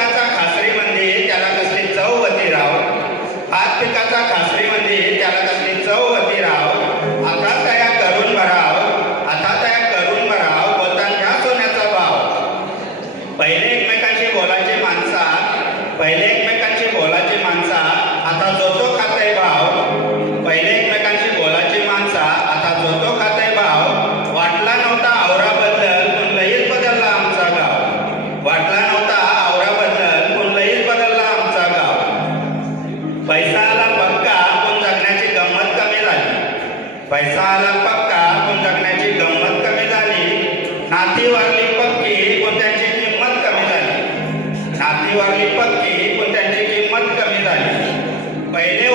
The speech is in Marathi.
पिकाचा खासरी म्हणजे त्याला कसली चव होती राव. भात पिकाचा खासरी म्हणजे त्याला कसली चव होती राव. आता तया करून भराव, आता तया करून भराव, बोलताना सोन्याचा भाव. पहिले एकमेकांशी बोलायचे माणसा, पहिले एकमेकांशी बोलायचे माणसा, आता जो तो खाताय भाव. पहिले एकमेकांशी बोलायची माणसा, आता जो तो खाताय भाव. वाटला नव्हता आवरा बदल, पण लईच बदलला आमचा गाव. वाटला नव्हता आवरा बदल, पण लईच बदलला आमचा गाव. पैसा आला पक्का, पण जगण्याची गंमत कमी झाली. पैसा आला पक्का, पण जगण्याची गंमत कमी झाली. नाती वारली पक्की, पण त्यांची किंमत कमी झाली. नाती वारली पक्की, पण त्यांची किंमत कमी झाली. पहिले